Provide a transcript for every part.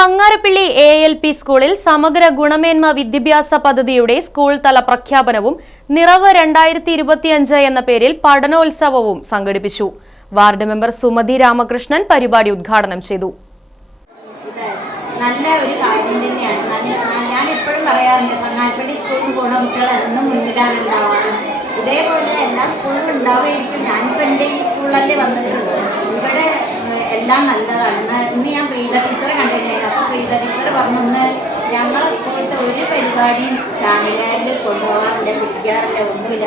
Pangarappally A L P സ്കൂളിൽ സമഗ്ര ഗുണമേന്മ വിദ്യാഭ്യാസ പദ്ധതിയുടെ സ്കൂൾ തല പ്രഖ്യാപനവും നിറവ് രണ്ടായിരത്തി ഇരുപത്തിയഞ്ച് എന്ന പേരിൽ പഠനോത്സവവും സംഘടിപ്പിച്ചു. വാർഡ് മെമ്പർ സുമതി രാമകൃഷ്ണൻ പരിപാടി ഉദ്ഘാടനം ചെയ്തു. നല്ല ഒരു കാര്യം തന്നെയാണ്. ഞാൻ എപ്പോഴും പറയാറുണ്ട് പങ്ങാരപ്പള്ളി സ്കൂളിൽ പോണ കുട്ടികൾ എന്നും ഇതേപോലെ എല്ലാ സ്കൂളിലും ഉണ്ടാവുമായിരിക്കും ഞാനിപ്പോൾ എന്റെ ഈ സ്കൂളിലല്ലേ വന്നിട്ടുള്ളൂ എല്ലാം നല്ലതാണ്. ഇന്ന് ഞാൻ പ്രീത ടീച്ചറെ കണ്ടിട്ടുണ്ടായിരുന്നു അപ്പോൾ പ്രീത ടീച്ചർ പറഞ്ഞൊന്ന് ഞങ്ങളെ സ്കൂളിലത്തെ ഒരു പരിപാടിയും ചാനലുകാരിൽ കൊണ്ടുപോകാറില്ല പിടിക്കാറില്ല ഒന്നുമില്ല.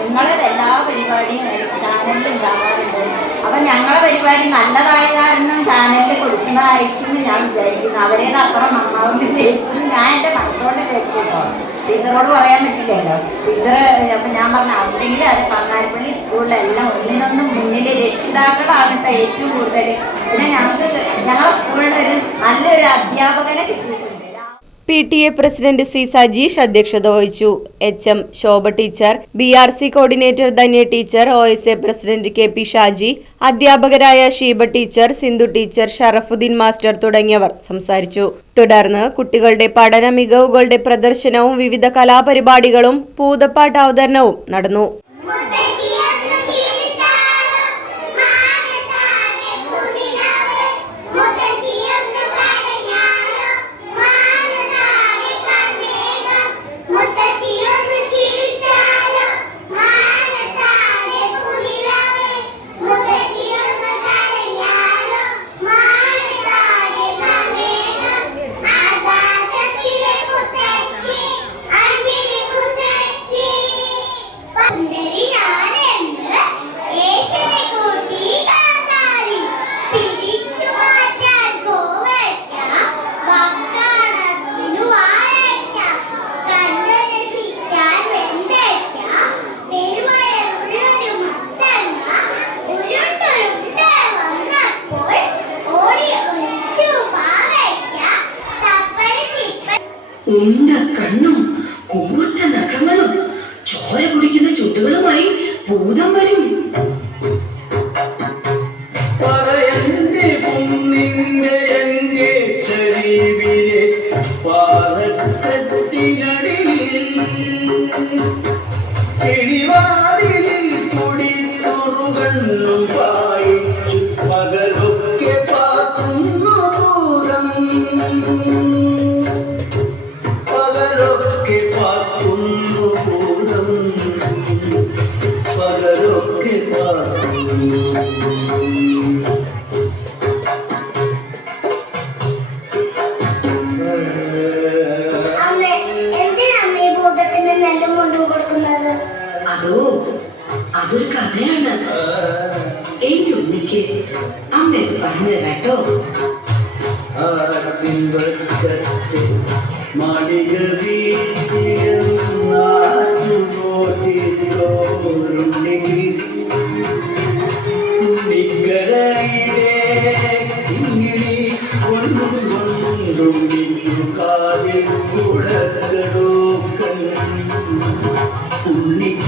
നിങ്ങളുടെ എല്ലാ പരിപാടിയും ചാനലിൽ ഉണ്ടാകാറുണ്ട് അപ്പം ഞങ്ങളെ പരിപാടി നല്ലതായ കാരണം ചാനലിൽ കൊടുക്കുന്നതായിരിക്കും എന്ന് ഞാൻ വിചാരിക്കുന്നു. അവരെ അത്ര നന്നാവുന്നില്ലായിരിക്കും. ഞാൻ എന്റെ മനസ്സോടെ വിചാരിക്കുന്നു. ടീച്ചറോട് പറയാൻ പറ്റില്ലല്ലോ. ടീച്ചർ അപ്പം ഞാൻ പറഞ്ഞു അവരെങ്കിലും അത് പങ്ങാരപ്പള്ളി സ്കൂളിലെല്ലാം ഒന്നിനൊന്നും മുന്നിൽ രക്ഷിതാക്കളാണ് കേട്ടോ ഏറ്റവും കൂടുതൽ പിന്നെ ഞങ്ങൾക്ക് ഞങ്ങളുടെ സ്കൂളിൽ ഒരു നല്ലൊരു അധ്യാപകനെ കിട്ടിയിട്ടുണ്ട്. P T A president C Sajeesh അധ്യക്ഷത വഹിച്ചു. H M Shobha teacher B R C coordinator Dhanya teacher O S A president K P Shaji അധ്യാപകരായ Sheeba teacher Sindhu teacher Sharafuddin master തുടങ്ങിയവർ സംസാരിച്ചു. തുടർന്ന് കുട്ടികളുടെ പഠന മികവുകളുടെ പ്രദർശനവും വിവിധ കലാപരിപാടികളും പൂതപ്പാട്ട് അവതരണവും നടന്നു. ഉണ്ട കണ്ണും കൂർത്ത നഖങ്ങളും ചോര കുടിക്കുന്ന ചുട്ടുകളുമായി ഭൂതം വരും. പറയന്റെ അമ്മയൊക്കെ പറഞ്ഞത് കേട്ടോ മാളിക കാതിൽ ഉടകളോ കണ്ണു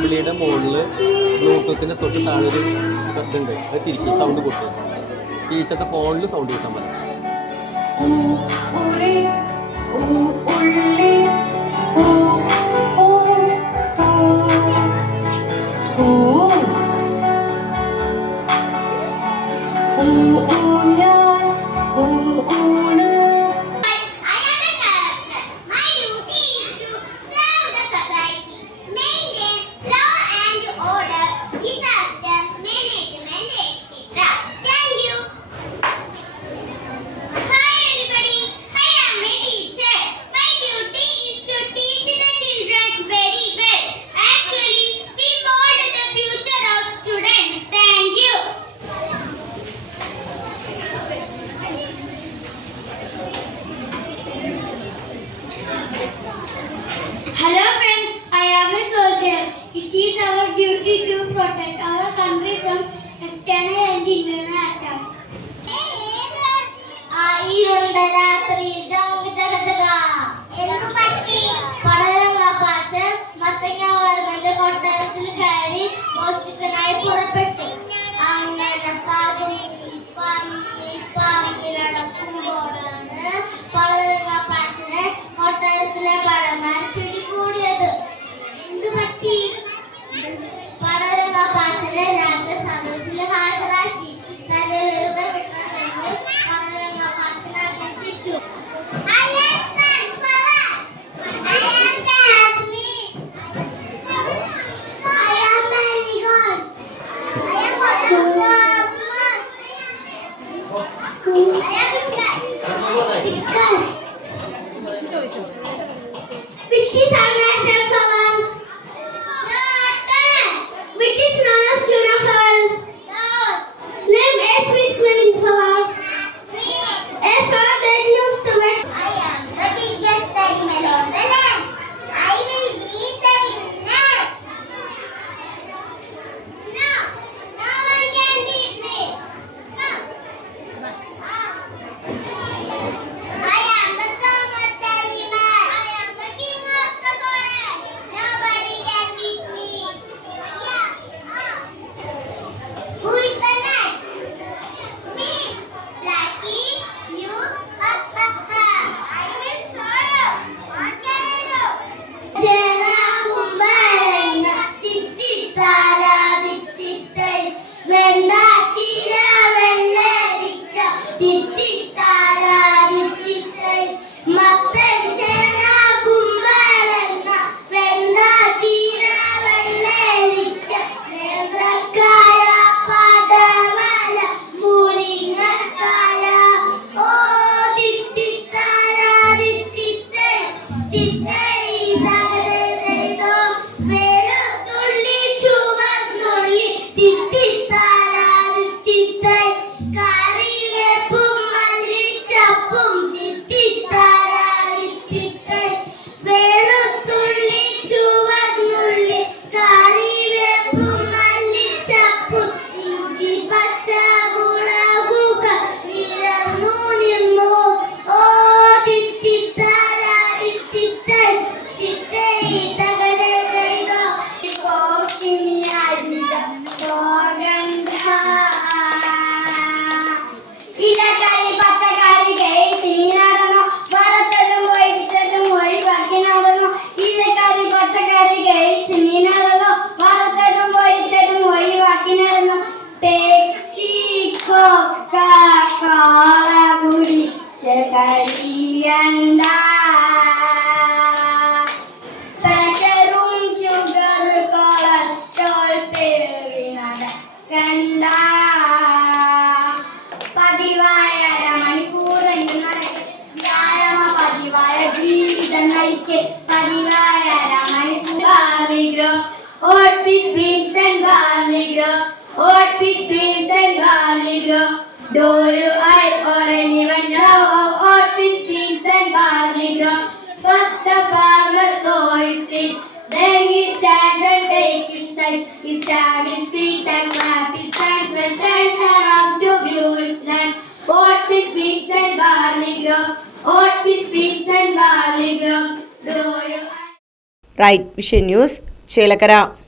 ഡിസ്പ്ലേയുടെ മുകളിൽ ബ്ലൂടൂത്തിന്റെ തൊട്ട് താഴെ ഒരു ഇതുണ്ട് അത് തിരിച്ചു സൗണ്ട് കൊടുക്കും ടീച്ചറുടെ ഫോണിൽ സൗണ്ട് കിട്ടാൻ പറ്റും. മോഷ്ടിക്കനായി പുറപ്പെട്ടു. കോള കുടിച്ച് കരിയണ്ട ഷുഗർ കൊളസ്ട്രോൾ പേറി നടക്കണ്ട പതിവായ അരമണിക്കൂറെങ്കിലും നടക്ക്. വ്യായാമ പതിവായ ജീവിതം നയിക്ക് പതിവായ അരമണിക്കൂർ ബാലിഗ്രോ ഓർപ്പിസ് beach and Old fish, beans, and barley grow. Do you, I, or anyone know how old fish, beans, and barley grow? First the farmer sows it, then he stands and takes his sight. He stamps his feet and clap his hands and turns around to view his land. Old fish, beans, and barley grow. Old fish, beans, and barley grow. Do you, I... Right, Vision News, Chelakara.